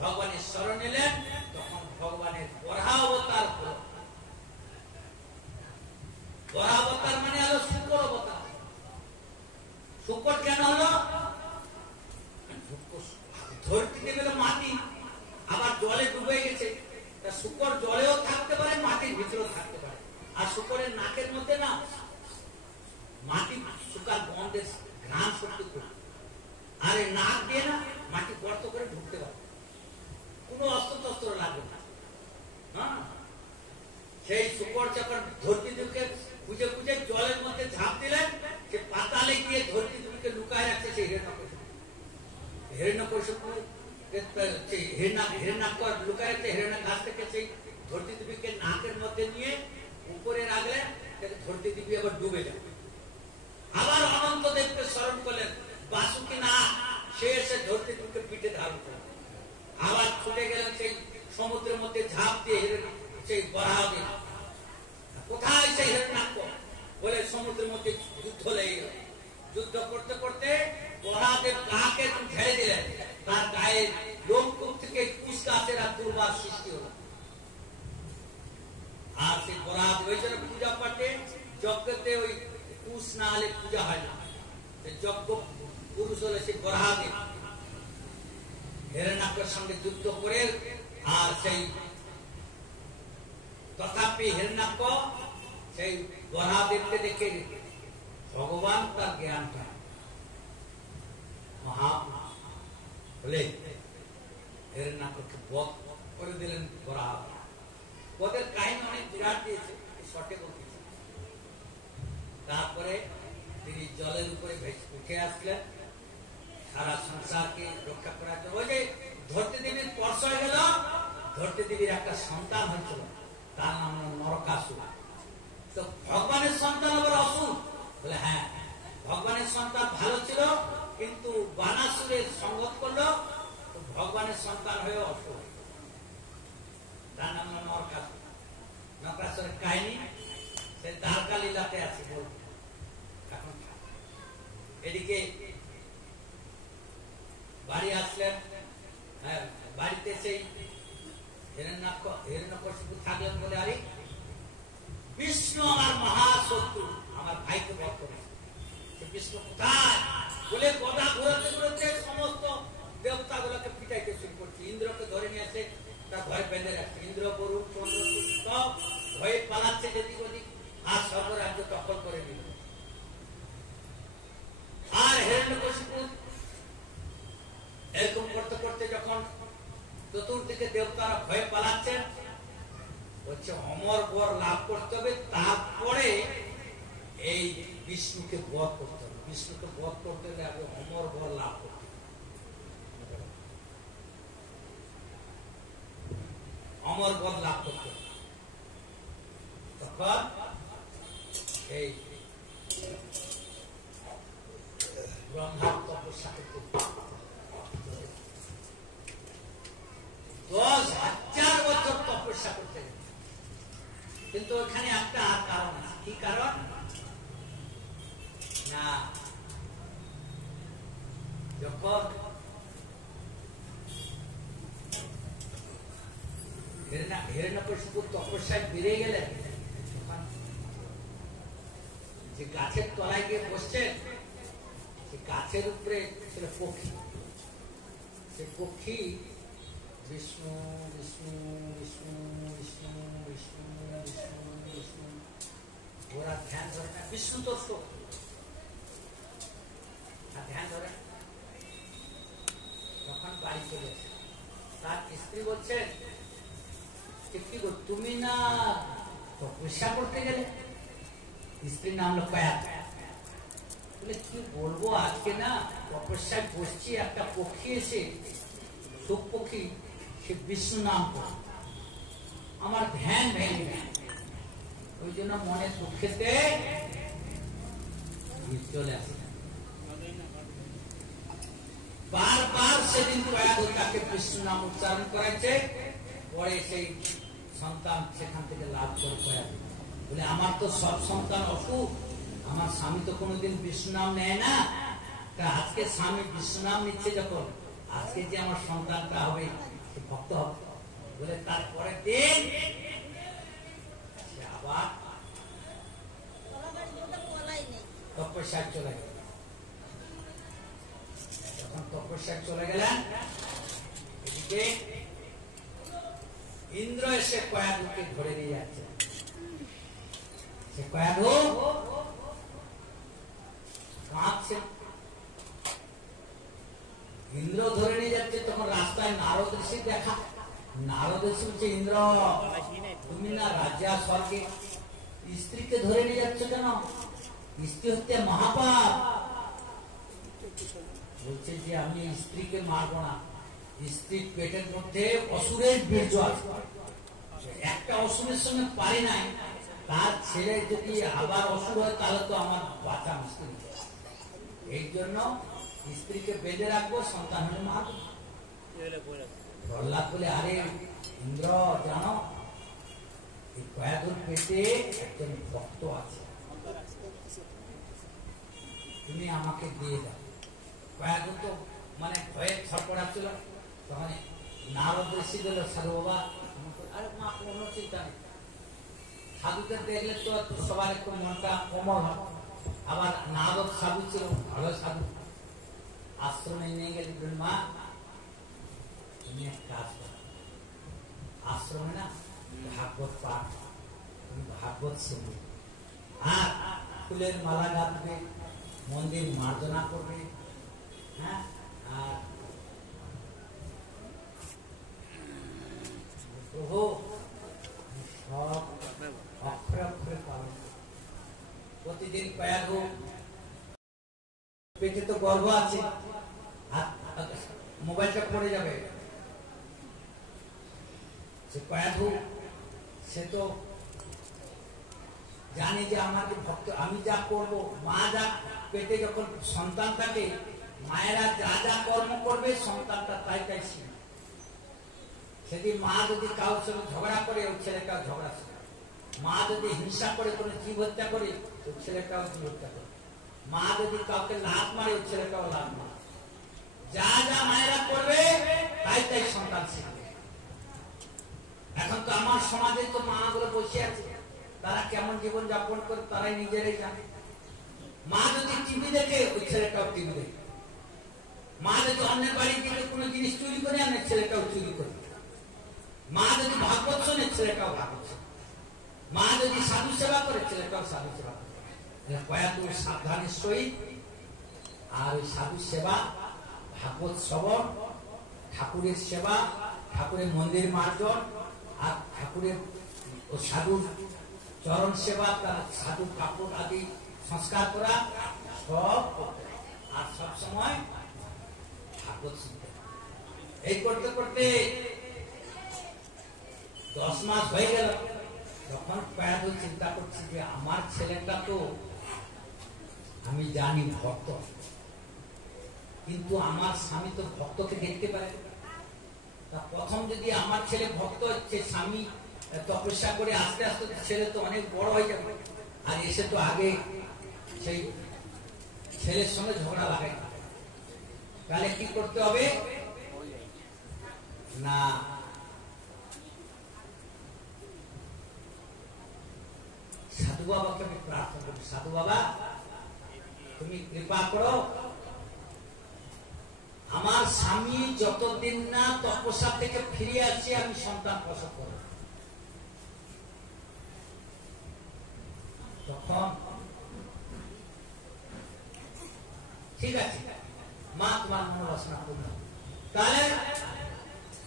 ভগবানের শরণ এলেন, তখন ভগবানের বরাহ অবতার হলো। বরাহ অবতার মানে হলো শুকর অবতার। শুকর কেন হলো? ধরতে গেলে মাটি, আবার জলে ডুবে গেছে, তা শুকর জলেও থাকতে পারে, মাটির ভিতরেও থাকতে পারে। আর শুকরের নাকের মধ্যে না মাটি শুকার গন্ধের ঘ্রাণ শক্তি করে, আর এই নাক দিয়ে না মাটি গর্ত করে ঢুকতে পারে, কোনো অস্ত্র টস্ত্র লাগবে না। হ্যাঁ, সেই শুকর যখন ধরতি দুকে খুঁজে খুঁজে জলের মধ্যে ঝাঁপ দিলেন, সে পাতালে গিয়ে ধরতি দুকে লুকায় রাখছে সেই হিরণ্যকশিপু। হিরণ্যকশিপু হিরণ্যাক্ষ লুকায় রাখছে হিরণ্য গাছ থেকে সেই ধরতি দেবীকে নাকের মধ্যে নিয়ে উপরে রাখলেন, ধরতি দেবী আবার ডুবে যাবে। আবার অনন্ত দেবকে স্মরণ করলেন, বাসুকি না সে এসে ধরতি দেবীকে পিঠে ধারণ করলেন। আবার ছুটে গেলেন সেই সমুদ্রের মধ্যে ঝাঁপ দিয়ে সেই বরাহ দেব। কোথায় সেই হিরণ্যাক্ষ বলে সমুদ্রের মধ্যে যুদ্ধ লেগে গেল। যুদ্ধ করতে করতে বরাহদেব গাকে ঝেড়ে দিলেন, তার গায়ে লোমকূপ থেকে কুশ গাছের আর দুর্বার সৃষ্টি হল। আর সেই বরাহদেব ওই জন্য পূজা পাঠে যজ্ঞতে ওই কুশ না হলে পূজা হয় না। যজ্ঞ পুরুষ হলে সেই বরাহদেব হিরণ্যাক্ষের সঙ্গে যুদ্ধ করে, আর সেই তথাপি হিরণ্যাক্ষ সেই বরাহদেবকে দেখে ভগবান তার জ্ঞান পায়, মহা বলে হিরণ্যাক্ষকে বধ করে দিলেন বরাহ। বধের কাহিনী অনেক বিরাট দিয়েছে, শর্টে বলতেছে। তারপরে তিনি জলের উপরে উঠে আসলেন সারা সংসারকে রক্ষা করার জন্য। ওই যে ধরতে দেবীর স্পর্শ হয়ে গেল, ধরতে দেবীর একটা সন্তান হয়েছিল, তার নাম হল নরকাসুর। তো ভগবানের সন্তান আবার অসুর বলে, হ্যাঁ ভগবানের সন্তান ভালো ছিল, কিন্তু বানাসুরের সঙ্গত করলো, তো ভগবানের সন্তান হয়ে অসুর, তার নাম হল নরকাসুর। নরকাসুরের কাহিনী সে দ্বারকা লীলাতে আছে বলবো। এখন এদিকে বাড়ি আসলেন, বাড়িতে সেই হিরণ্যকশিপু থাকলেন বলে, আরে বিষ্ণু আমার মহাশত্রু, আমার ভাইকে বধ করে। বিষ্ণু কোথায় বলে গদা ঘুরতে ঘুরতে সমস্ত দেবতা গুলোকে পিটাইতে শুরু করছে। ইন্দ্রকে ধরে নিয়ে আসে, তার ভয় বেঁধে রাখছে। ইন্দ্র, বরুণ, চন্দ্র সব ভয়ে পালাচ্ছে যেদিক ওদিক, আর সর্বরাজ্য দখল করে নিল। আর হিরণ্যকশিপু এরকম করতে করতে যখন চতুর্দিকে দেবতারা ভয়ে পালাচ্ছেন, বলছে অমর বর লাভ করতে হবে, তারপরে এই বিষ্ণুকে বধ করতে হবে। বিষ্ণুকে বধ করতে হলে আগে অমর বর লাভ করতে হবে। অমর বর লাভ করতে হবে। তখন এই ব্রহ্মার তপস্যা করতে 10,000 বছর তপস্যা করতে গেছে। কিন্তু ওখানে একটা কারণ আছে। কি কারণ? না, যখন হিরণ্যকশিপু তপস্যায় বেড়ে গেলেন, যে গাছের তলায় গিয়ে বসছেন, সে গাছের উপরে ছিল পক্ষী। সে পক্ষী বিষ্ণু বিষ্ণু বিষ্ণু বিষ্ণু বিষ্ণু বিষ্ণু বিষ্ণু ওরা ধ্যান ধরে না, বিষ্ণু তো ধ্যান ধরে। তখন বাড়ি চলে এসে তার স্ত্রী বলছেন, তুমি না তপস্যা করতে গেলে? স্ত্রীর নাম হলো কয়া। বলে কি বলবো, আজকে না তপস্যায় বসছি, একটা পক্ষী এসে, সুখ পক্ষী, সে বিষ্ণু নাম করে আমার ধ্যান ভেঙে যায়, ওই জন্য মনে দুঃখেতে চলে আসে। বারবার সেদিন তাকে বিষ্ণু নাম উচ্চারণ করেছে, পরে সেই সন্তান সেখান থেকে লাভ করে। বলে আমার তো সব সন্তান অসুখ, আমার স্বামী তো কোনোদিন বিষ্ণু নাম নেয় না, তা আজকে স্বামী বিষ্ণু নাম নিচ্ছে যখন, আজকে যে আমার সন্তানটা হবে সে ভক্ত হবে বলে তারপরের দিন সে আবার তপস্যায় চলে গেল। যখন তপস্যায় চলে গেলেন, এদিকে ইন্দ্র এসে কয়াধুকে ধরে নিয়ে যাচ্ছে। সে কয়াধু কাঁদছে, ইন্দ্র ধরে নিয়ে যাচ্ছে। তখন রাস্তায় নারদ ঋষি দেখা। নারদ ঋষি বলছে, ইন্দ্র তুমি না রাজা স্বর্গে স্ত্রীকে ধরে নিয়ে যাচ্ছ কেন? স্ত্রী হত্যা মহাপাপ। বলছে যে আমি স্ত্রীকে মারবো না, স্ত্রীর পেটের মধ্যে অসুরের বীর্য আছে, একটা অসুরের সঙ্গে পারি নাই, তার ছেলে যদি আবার অসুর হয় তাহলে তো আমার বাঁচা মুশকিল। এই জন্য স্ত্রীকে বেঁধে রাখবো, সন্তান হলে মারবো। প্রহ্লাদ বলে, আরে ইন্দ্র জানো এই কয়াধুর পেটে একজন ভক্ত আছে, তুমি আমাকে দিয়ে দাও। কয়াধু তো মানে ভয়ে ছটপটাচ্ছিল। তখন নারদ ঋষি দিল, সাধু বাবা, আরে মা কোনো চিন্তা নেই, সাধুকে দেখলে তো সবার একটু মনটা কোমল হয়। আবার নারদ সাধু ছিল, ভালো সাধু। আশ্রমে নিয়ে গেলে, মা তুমি এক কাজ করো, আশ্রমে না ভাগবত পাঠ, তুমি ভাগবত শুনবে, আর ফুলের মালা গাঁথবে, মন্দির মার্জনা করবে, হ্যাঁ, আর প্রভু সব অক্ষরে অক্ষরে পাবে। প্রতিদিন কয়াধু পেটে তো গর্ভ আছে, মোবাইলটা পড়ে যাবে। সে কয়াধু সে তো জানে যে আমাকে ভক্ত, আমি যা করব, মা যা পেটে যখন সন্তান থাকে, মায়েরা যা যা কর্ম করবে সন্তানটা তাই তাই শিখবে। সেদিন মা যদি কারোর সঙ্গে ঝগড়া করে, ওই ছেলেটাও ঝগড়া শিখবে। মা যদি হিংসা করে, কোনো জীব হত্যা করে, ওই ছেলেটাও জীব হত্যা করে। মা যদি কাউকে লাভ মারে, ওই ছেলেটাও লাভ মারে। যা যা মায়েরা করবে তাই তাই সন্তান শিখবে। এখন তো আমার সমাজে তো মা গুলো বসে আছে, তারা কেমন জীবন যাপন করে তারাই নিজেরাই জানে। মা যদি টিভি দেখে, ওই ছেলেটাও টিভি দেখে। মা যদি অন্যের বাড়ি থেকে কোনো জিনিস চুরি করে আনে, ছেলেটাও চুরি করে। মা যদি ভাগবত শোনে, ছেলেটাও ভাগবত শোনে। মা যদি সাধু সেবা করে, ছেলেটাও সাধু সেবা করে। কয়াধু সাবধানের সহিত আর ওই সাধু সেবা, ভাগবত শ্রবণ, ঠাকুরের সেবা, ঠাকুরের মন্দির মার্জন, আর ঠাকুরের ও সাধুর চরণ সেবা, তার সাধু ঠাকুর আদি সংস্কার করা, সব আর সব সময় ভাগবত শুনতে। এই করতে করতে 10 মাস হয়ে গেল। তখন কয়াধু চিন্তা করছি যে আমার ছেলেটা তো আমি জানি ভক্ত, কিন্তু আমার স্বামী তো ভক্তকে দেখতে পারে। তা প্রথম যদি আমার ছেলে ভক্ত হচ্ছে, স্বামী তপস্যা করে আস্তে আস্তে ছেলে তো অনেক বড় হয়ে যাবে, আর এসে তো আগে সেই ছেলের সঙ্গে ঝগড়া লাগাই। তাহলে কি করতে হবে না, সাধু বাবাকে আমি প্রার্থনা করি, সাধু বাবা তুমি কৃপা করো, আমার স্বামী যতদিন না তপস্যা থেকে ফিরে আসছে আমি সন্তান প্রসব করব। তখন ঠিক আছে মা, তোমার মনোবাসনা পূর্ণ। তাহলে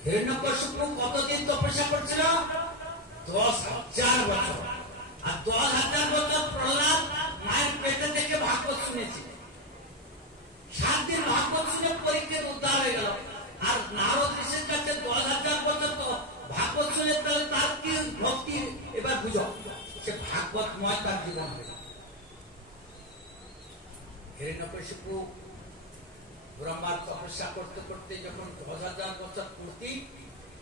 হিরণ্যকশিপু কতদিন তপস্যা করছিল? 10,000 বছর। আর 10,000 বছর প্রহ্লাদ মায়ের পেটে থেকে ভাগবত শুনেছে। 7 দিন ভাগবত শুনে পরীক্ষায় উদ্ধার হয়ে গেল। আর নারদ ঋষির কাছে 10,000 বছর তো ভাগবত শুনে, তাহলে তার কি ভক্তি এবার বুঝো। সে ভাগবতময় তার জীবন হয়ে গেল। হিরণ্যকশিপু ব্রহ্মার তপস্যা করতে করতে যখন 10,000 বছর পূর্তি,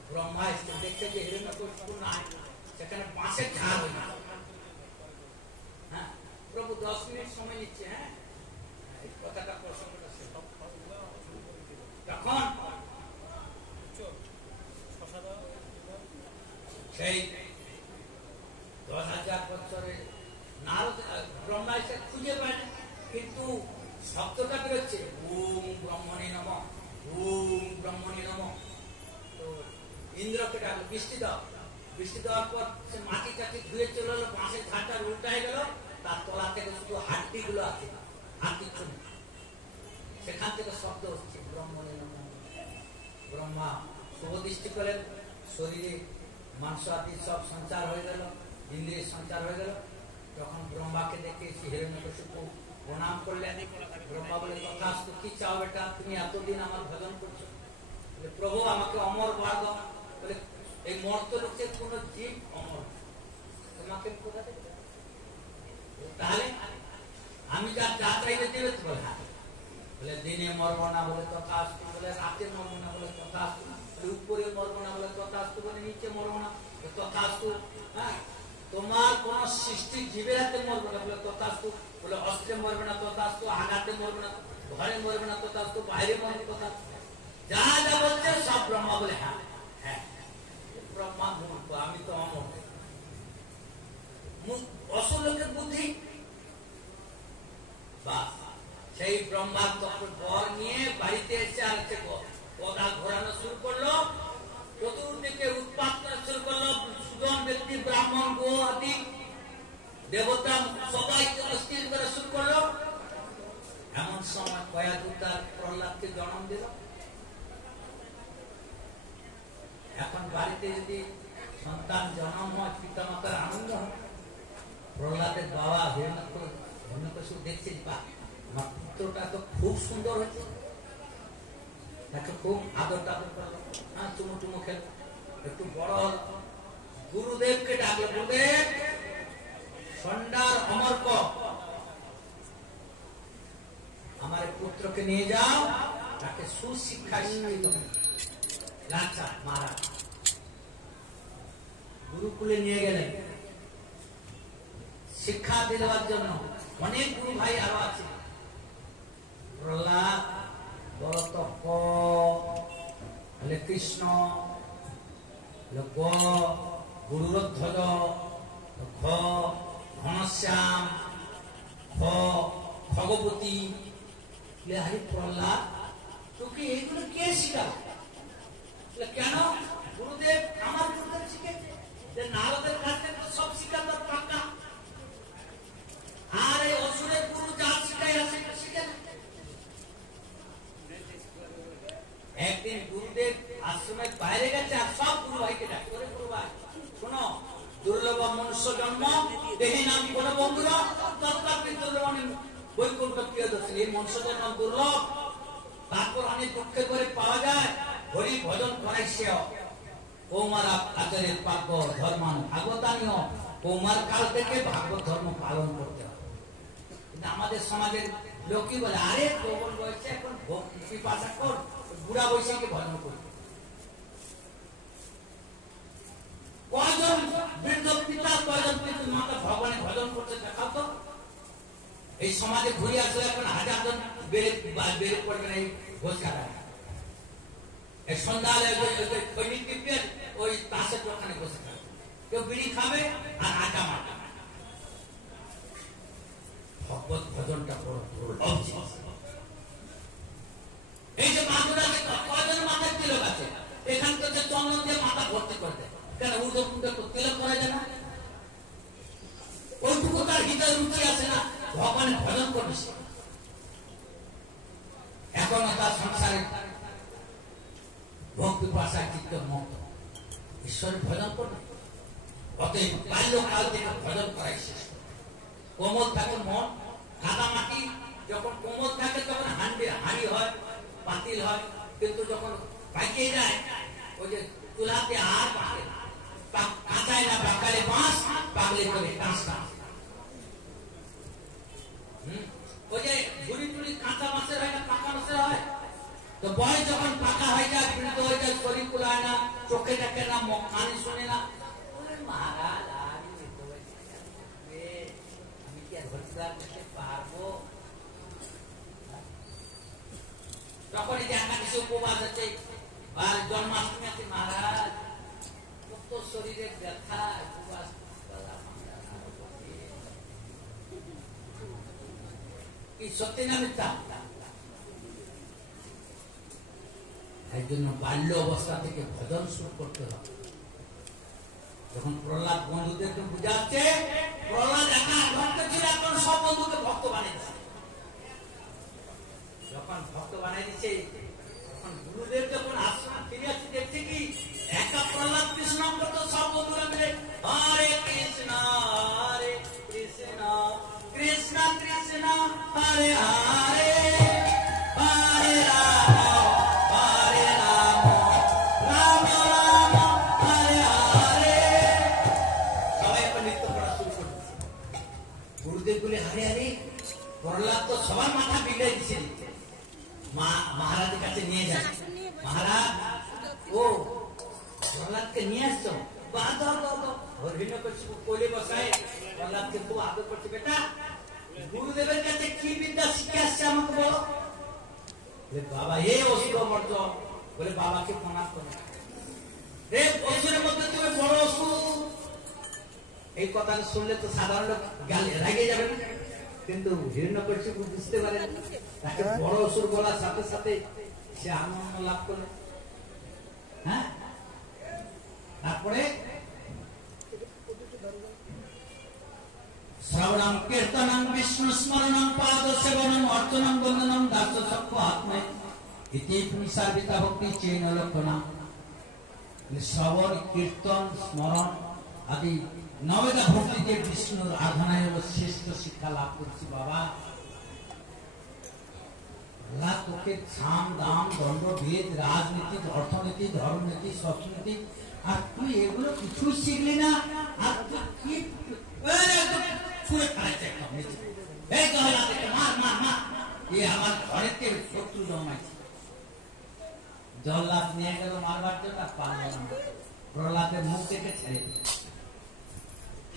ব্রহ্মা এসে দেখতে যে হিরণ্যকশিপু নাই, সেখানে বাঁশের ঝাড় হয়ে গেল। হ্যাঁ প্রভু 10 মিনিট সময় নিচ্ছে। হ্যাঁ এই কথাটা প্রসঙ্গটা তখন বৃষ্টি দাও, বৃষ্টি দেওয়ার পর সে মাটি টাটি ধুয়ে চলে এলো, বাঁশের ঝাঁটা উল্টায় গেল, তার তলা থেকে শুধু হাড্ডি গুলো আছে, আর কিছু নেই। সেখান থেকে শব্দ হচ্ছে ব্রহ্মণে নমঃ। ব্রহ্মা শুভ দৃষ্টি করেন, শরীরে মাংস আদি সব সঞ্চার হয়ে গেল, ইন্দ্রিয় সঞ্চার হয়ে গেল। তখন ব্রহ্মাকে দেখে হিরণ্যকশিপু প্রণাম করলেন। ব্রহ্মা বলে, তথাস্তু, কি চাও বেটা, তুমি এতদিন আমার ভজন করছো? বলে, প্রভু আমাকে অমর বর দাও। বলে, এই মর্ত লোকের কোন জীব অমর, তোমাকে কোথা থেকে? তাহলে আমি যা যা চাইলে দেবে তো? বলে, হ্যাঁ। বলে, দিনে মরবো না, বলে তথাস্তু। বলে, রাতে মরবো না, বলে তথাস্তু। উপরে মরবো না, বলে তথাস্তু। বলে, নিচে মরবো না, তথাস্তু। হ্যাঁ, তোমার কোন সৃষ্টি জীবের হাতে মরবে না, বলে তথাস্তু। বলে, অস্ত্রে মরবে না, তথাস্তু। আঘাতে মরবে না, ঘরে মরবে না, তথাস্তু। বাইরে মরবে, তথাস্তু। যা যা বলছে সব ব্রহ্মা বলে, হ্যাঁ হ্যাঁ। ব্রহ্মা মূর্খ, আমি তো অমর। অসল লোকের বুদ্ধি। বাস, সেই ব্রহ্মার তখন বর নিয়ে বাড়িতে এসে আর গদা ঘোরানো শুরু করলো, চতুর্দিকে উৎপাত শুরু করলো। সুজন ব্যক্তি, ব্রাহ্মণ, গো আদি দেবতা সবাইকে অস্থির করা শুরু করলো। এমন সময় কয়াদুতার প্রহ্লাদকে জন্ম দিল। এখন বাড়িতে যদি সন্তান জন্ম হয়, পিতা মাতার আনন্দ হয়। প্রহ্লাদের বাবা হিরণ্যকশিপু দেখছে, আমার পুত্রটা তো খুব সুন্দর হয়েছে, তাকে খুব আদর টাদর করলো, হ্যাঁ চুমু টুমু খেল, একটু বড় হল। গুরুদেবকে ডাকলো, গুরুদেব, সন্ধ্যার অমর্ক আমার পুত্রকে নিয়ে যাও, তাকে সুশিক্ষা শিক্ষিত লাচা মারা। গুরুকুলে নিয়ে গেলেন শিক্ষা দেওয়ার জন্য। অনেক গুরু ভাই আরো আছে। প্রহ্লাদ, বরতক্ষ, কৃষ্ণ, গুরুধ্বজ, ঘ ঘনশ্যাম, ভগবতী। হরি প্রহ্লাদ, তোকে এইগুলো কে শিখাবে? কেন? গুরুদেব আমার গুরুদেব শিখেছে, যে নারদের কাছ থেকে সব শিক্ষা তার পাক্কা। আর এই অসুরের গুরু যা শিখাই আছে শিখে। একদিন গুরুদেব আশ্রমের বাইরে গেছে, আর সব গুরু ভাইকে ডাকে, গুরু ভাই শোনো, দুর্লভ মনুষ্য জন্ম, দেহে নাম কোন বন্ধুরা তৎকালীন দুর্লভ বৈকুণ্ঠ প্রিয়দর্শী। এই মনুষ্যদের নাম দুর্লভ, তারপর অনেক দুঃখে করে পাওয়া যায়। হরি ভজন করাইছে কৌমার আচারের পাগ্য ধর্মান ভাগবতানীয়। কৌমার কাল থেকে ভাগবত ধর্ম পালন করতে হবে। কিন্তু আমাদের সমাজের লোকই বলে, আরে প্রবল বয়সে এখন ভক্তি পাশা কর, বুড়া বৈশাখে ভজন করি। কয়জন বৃদ্ধ পিতা, কয়জন পিতা মাতা ভগবানের ভজন করতে দেখাও তো। এই সমাজে ঘুরে আসলে এখন হাজার জন বেড়ে পড়বেন এই ঘোষকারায়। এই সন্ধ্যালয় ওই তাসের দোকানে বসে থাকবে, কেউ বিড়ি খাবে আর আটা মাটা। ভগবত ভজনটা বড় দুর্লভ। এই যে মাথুরা কয়জন মাথায় তিলক আছে, এখান থেকে চন্দন দিয়ে মাথা ভর্তি করে দেয়। কেন? উদয় তিলক করা যায় না? ওইটুকু তার হৃদয় রুচি আছে না, ভগবানের ভজন করবে। এখনো তার সংসারে ভক্তি পাশা চিত্ত মুক্ত, ঈশ্বরের ভজন করবে। অতএব বাল্যকাল থেকে ভজন করাই শেষ। কোমল থাকে মন, কাদা মাটি যখন কোমল থাকে তখন হাঁড়ি হয়, পাতিল হয়। কিন্তু যখন পাইকে যায়, ওই যে চুলাতে আর পাকে কাঁচায় না, পাকালে বাঁশ, পাকলে করে কাঁচটা। ওই যে ঝুড়ি টুড়ি কাঁচা মাছের হয় না, পাকা মাছের হয়। তো বয়স যখন পাকা হয়ে যায়, পীড়িত হয়ে যায়, শরীর কুলায় না, চোখে দেখে না, কানে শুনে না, মহারাজ আমি কি আর ভর্তিবার করতে পারবো? তখন এই যে একাদশী উপবাস আছে, আর জন্মাষ্টমী আছে, মহারাজ কত শরীরের ব্যথা, উপবাস কি সত্যি না মিথ্যা? এই জন্য বাল্য অবস্থা থেকে ভজন শুরু করতে হবে। যখন প্রহ্লাদ বন্ধুদেরকে বুঝাচ্ছে, প্রহ্লাদ একা ভক্ত ছিল, এখন সব বন্ধুকে ভক্ত বানিয়ে দিচ্ছে। যখন ভক্ত বানিয়ে দিচ্ছে, তখন গুরুদেব যখন আশ্রম ফিরে আসছে, দেখছে কি একা প্রহ্লাদ কৃষ্ণ করতো, সব বন্ধুরা মিলে হরে কৃষ্ণ কৃষ্ণ কৃষ্ণ হরে হরে হরে রাম হরে রাম রাম রাম হরে হরে। সবাই এখন নৃত্য করা শুরু করে দিচ্ছে। গুরুদেব বলে হরে হরে, প্রহ্লাদ তো সবার মাথা বিগড়ে দিচ্ছে। মহারাজের কাছে নিয়ে যায়, মহারাজ ও প্রহ্লাদকে নিয়ে আসছো, কোলে বসায় প্রহ্লাদকে খুব আদর করছে। বেটা, গুরুদেবের কাছে কি বিদ্যা শিখে আসছে আমাকে বলো। বাবা হে অসুর মর্য, বলে বাবাকে প্রণাম করো। রে অসুরের মধ্যে তুমি বড় অসুর। এই কথা শুনলে তো সাধারণ লোক গালে রেগে যাবে, কিন্তু হিরণ্যকশিপু বুঝতে পারে, তাকে বড় অসুর বলার সাথে সাথে সে আনন্দ লাভ করলো। হ্যাঁ, তারপরে শ্রবণম কীর্তনম বিষ্ণু স্মরণম পাদ সেবনম অর্চনম বন্দনম দাস সক্ষ আত্মে ইতি পুনিসার্বিতা ভক্তি চেন লক্ষণা। শ্রবণ কীর্তন স্মরণ আদি নবেদা ভক্তিতে বিষ্ণুর আরাধনায় হলো শ্রেষ্ঠ শিক্ষা লাভ করছি। বাবা তোকে সাম দাম দণ্ড ভেদ রাজনীতি অর্থনীতি ধর্মনীতি সবনীতি আর তুই এগুলো কিছুই শিখলি না। আর তুই কি আমার ঘরেতে শত্রু জমাইছে। জল্লাদ নিয়ে গেল মারবার জন্য, পারল না। প্রহ্লাদের মুখ থেকে ছেড়ে দিল,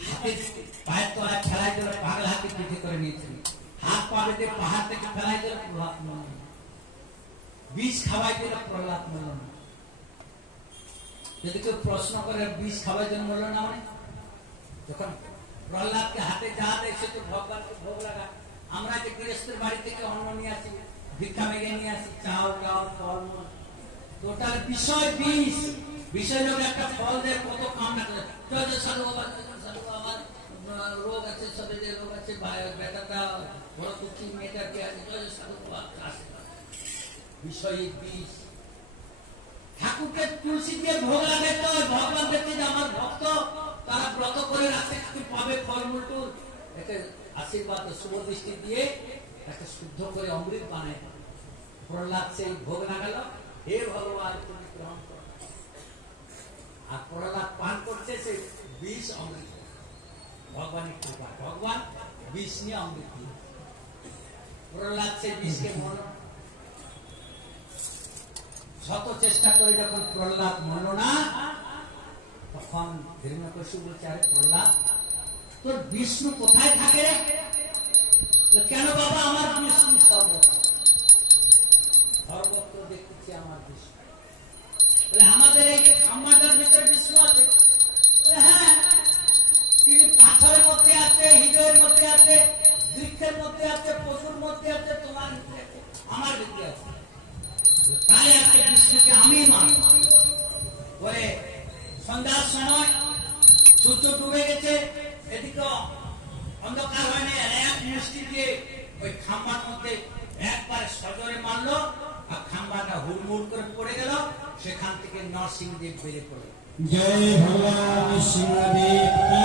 হাতের পায়ের তলায় ফেলাই দিল, পাগলা হাতে পিঠে করে নিয়েছিল। হাত পা বেঁধে পাহাড় থেকে ফেলাই দিল, প্রহ্লাদ মরল না। বিষ খাওয়াই দিল, প্রহ্লাদ মরল না। যদি কেউ প্রশ্ন করে বিষ খাওয়ার জন্য মরল না, মানে যখন প্রহ্লাদকে হাতে যা দেয় সে তো ভগবানকে ভোগ লাগা। আমরা যে গৃহস্থের বাড়ি থেকে অন্ন নিয়ে আসি, ভিক্ষা মেঘে নিয়ে আসি, চাল ডাল ফলমূল, টোটাল বিষয় বিষ। বিষয় লোক একটা ফল দেয়, কত কাম না করে সাধু বাবা রোগ আছে, শরীরে রোগ আছে, বেটাটা বড় কুচি মেয়েটাকে আছে, সাধু বাবা আসে বিষয় বিষ। ঠাকুরকে তুলসী দিয়ে ভোগ লাগে, তো ভগবান দেখছে যে আমার ভক্ত তারা ব্রত করে রাখতে কিছু পাবে ফলমূল টুল, একে আশীর্বাদ শুভ দৃষ্টি দিয়ে তাকে শুদ্ধ করে অমৃত বানায়। প্রহ্লাদ সেই ভোগ লাগাল, হে ভগবান তুমি গ্রহণ করো। আর প্রহ্লাদ পান করছে সে বিষ অমৃত। ভগবানের কৃপা, ভগবান বিষ নিয়ে অমৃত দিয়ে প্রহ্লাদ সেই বিষকে মরল। শত চেষ্টা করে যখন প্রহ্লাদ মরল না, তখন হিরণ্যকশিপু বলছে, আরে প্রহ্লাদ তোর বিষ্ণু কোথায় থাকে? কেন বাবা, আমার বিষ্ণু সর্বত্র, সর্বত্র দেখতেছি আমার বিষ্ণু। আমাদের এই যে খাম্বাটার ভিতরে বিষ্ণু আছে? হ্যাঁ, তিনি পাথরের মধ্যে আছে, হৃদয়ের মধ্যে আছে, বৃক্ষের মধ্যে আছে, পশুর মধ্যে আছে, তোমার ভিতরে আছে, আমার ভিতরে আছে। তাই আজকে বিষ্ণুকে আমি মানি। পরে সন্ধ্যার সময় সূর্য ডুবে গেছে, এদিকে অন্ধকার হয়নি, এক মুষ্টি দিয়ে ওই খাম্বার মধ্যে একবারে সজোরে মারলো, আর খাম্বাটা হুড়মুড় করে পড়ে গেল। সেখান থেকে নরসিংহদেব বেরিয়ে পড়ল। জয় ভগবান সিংহদেব কি।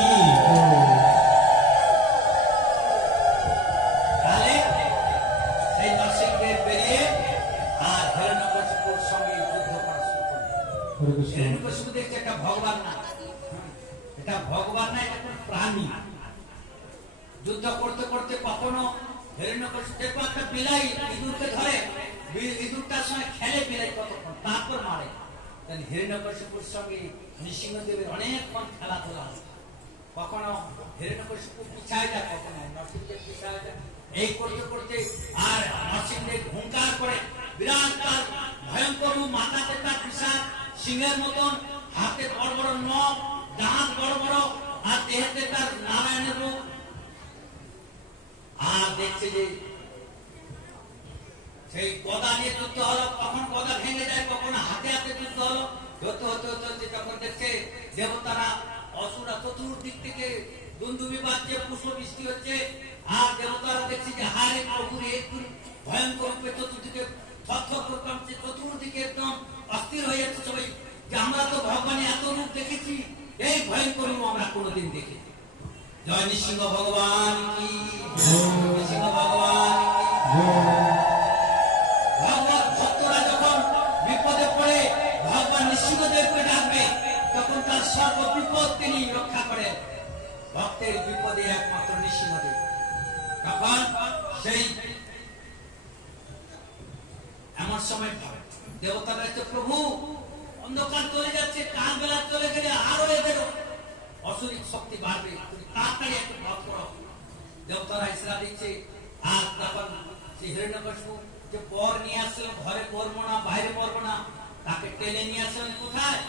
তাহলে সেই নরসিংহদেব বেরিয়ে আর হিরণ্যকশিপুর সঙ্গে যুদ্ধ করা শুরু করল। হিরণ্যকশিপু দেখছে এটা ভগবান না, এটা ভগবান না, এটা কোনো প্রাণী। যুদ্ধ করতে করতে কখনো হিরণ্যকশিপু দেখো একটা বিলাই ইঁদুরকে ধরে, ইঁদুরটার সঙ্গে খেলে বিলাই কতক্ষণ, তারপর মারে। হিরণ্যকশিপুর সঙ্গে নৃসিংহদেবের অনেকক্ষণ খেলাধুলা হয়। কখনো হিরণ্যকশিপু পিছায় যায়, কখনো নরসিংহদেব পিছায় যায়। এই করতে করতে আর নরসিংহদেব হুঙ্কার করে, বিরাট তার ভয়ঙ্কর রূপ, মাথাতে তার বিশাল সিংহের মতন, হাতে বড় বড় নখ, দাঁত বড় বড়, আর দেহেতে তার নারায়ণের রূপ। আর দেখছে যে সেই গদা নিয়ে যুদ্ধ হলো, কখন গদা ভেঙে যায়, কখন হাতে হাতে যুদ্ধ হলো। হতে হতে হতে হতে যখন দেখছে দেবতারা অসুরা চতুর্দিক থেকে দুন্দুবি বাজছে, পুষ্প বৃষ্টি হচ্ছে, আর দেবতারা দেখছে যে হায় প্রভুর একটু ভয়ঙ্কর রূপে চতুর্দিকে থরথর করে কাঁপছে, চতুর্দিকে একদম অস্থির হয়ে যাচ্ছে সবাই যে আমরা তো ভগবানের এত রূপ দেখেছি, এই ভয়ঙ্কর রূপ আমরা কোনোদিন দেখি। জয় নৃসিংহ ভগবান কি, নৃসিংহ ভগবান কি। ভগবান ভক্তরা যখন বিপদে পড়ে ভগবান নৃসিংহদেবকে ডাকবে, তখন তার সর্ব বিপদ তিনি রক্ষা করেন। ভক্তের বিপদে একমাত্র নৃসিংহদেব। তখন সেই এমন সময় দেবতারা হচ্ছে প্রভু অন্ধকার চলে যাচ্ছে, কাল বেলা চলে গেলে আরো এদের অসুরিক শক্তি বাড়বে, তাড়াতাড়ি একটু ভাব করো। দেবতারা ইসরা দিচ্ছে। আর তখন সেই হিরণ্যকশিপু যে বর নিয়ে আসলেন, ঘরে পড়বো না, বাইরে পড়বো না, তাকে টেনে নিয়ে আসলেন কোথায়?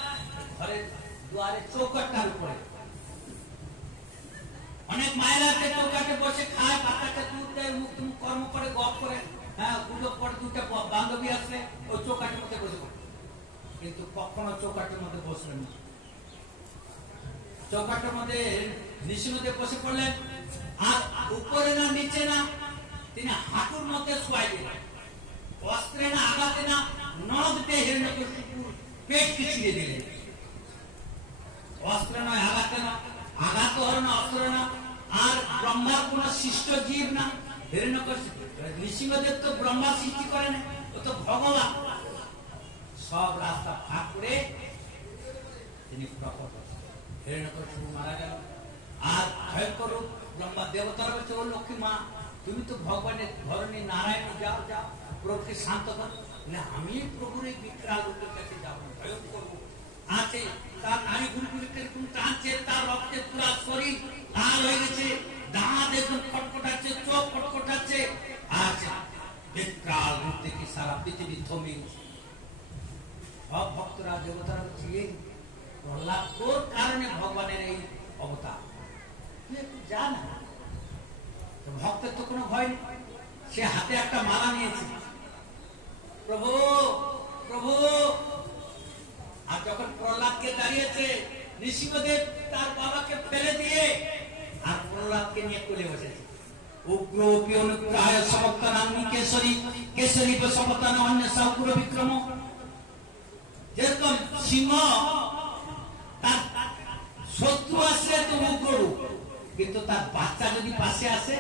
ঘরের দুয়ারে চৌকাটটার উপরে। অনেক মায়েরা আছে চৌকাটে বসে খায়, বাচ্চাকে দুধ দেয়, মুখ মুখ কর্ম করে, গপ করে, হ্যাঁ গুজব করে। দুটা বান্ধবী আসলে ওই চৌকাটের মধ্যে বসে পড়ে, কিন্তু কখনো চৌকাটের মধ্যে বসলেন না। চৌকাটের মধ্যে নৃসিংহদেব বসে পড়লেন, আর উপরে না নিচে না, তিনি হাঁটুর মধ্যে শোয়াই দিলেন। অস্ত্রে না আঘাতে না, নখ দিয়ে হিরণ্যকশিপুর পেটকে ছিঁড়ে দিলেন। অস্ত্রে নয়, আঘাতে না, আঘাত হলো না, অস্ত্র না, আর ব্রহ্মার কোন সৃষ্ট জীব না। হিরণ্যকশিপু নৃসিংহদেব তো ব্রহ্মা সৃষ্টি করে না, ও তো ভগবান। সব রাস্তা ফাঁক করে তিনি প্রকট হলেন। হিরণ্যকশিপু মারা গেল। আর ভয়ঙ্কর রূপ ব্রহ্মা দেবতারা বলছে, ও লক্ষ্মী মা, তুমি তো ভগবানের ধরনী নারায়ণ, যাও যাও প্রভুকে শান্ত করো। আমি প্রভুর এই বিকরাল রূপের কাছে যাবো, ভয়ঙ্কর রূপ আছে, তার নারী গুলগুলিকে টানছে, তার রক্তে পুরা শরীর লাল হয়ে গেছে, দাঁত একদম খটখটাচ্ছে, চোখ খটখটাচ্ছে, আর বিকরাল রূপ দেখে সারা পৃথিবী থমে গেছে। সব ভক্তরা দেবতারা বলছে, প্রহ্লাদ তোর কারণে ভগবানের এই অবতার, তুই একটু যা না। ভক্তের তো কোনো ভয় নেই, সে হাতে একটা মালা নিয়েছে, প্রভু প্রভু। আর যখন প্রহ্লাদকে দাঁড়িয়েছে, নৃসিংহদেব তার বাবাকে ফেলে দিয়ে আর প্রহ্লাদকে নিয়ে কোলে বসেছে। উগ্র অনুগ্রহায় সমক্তানাম্নি কেশরী, কেশরী সমতান অন্য সাউগ্র বিক্রম। যেরকম সিংহ তার শত্রু আসলে তো উগ্র রূপ, কিন্তু তার বাচ্চা যদি পাশে আসে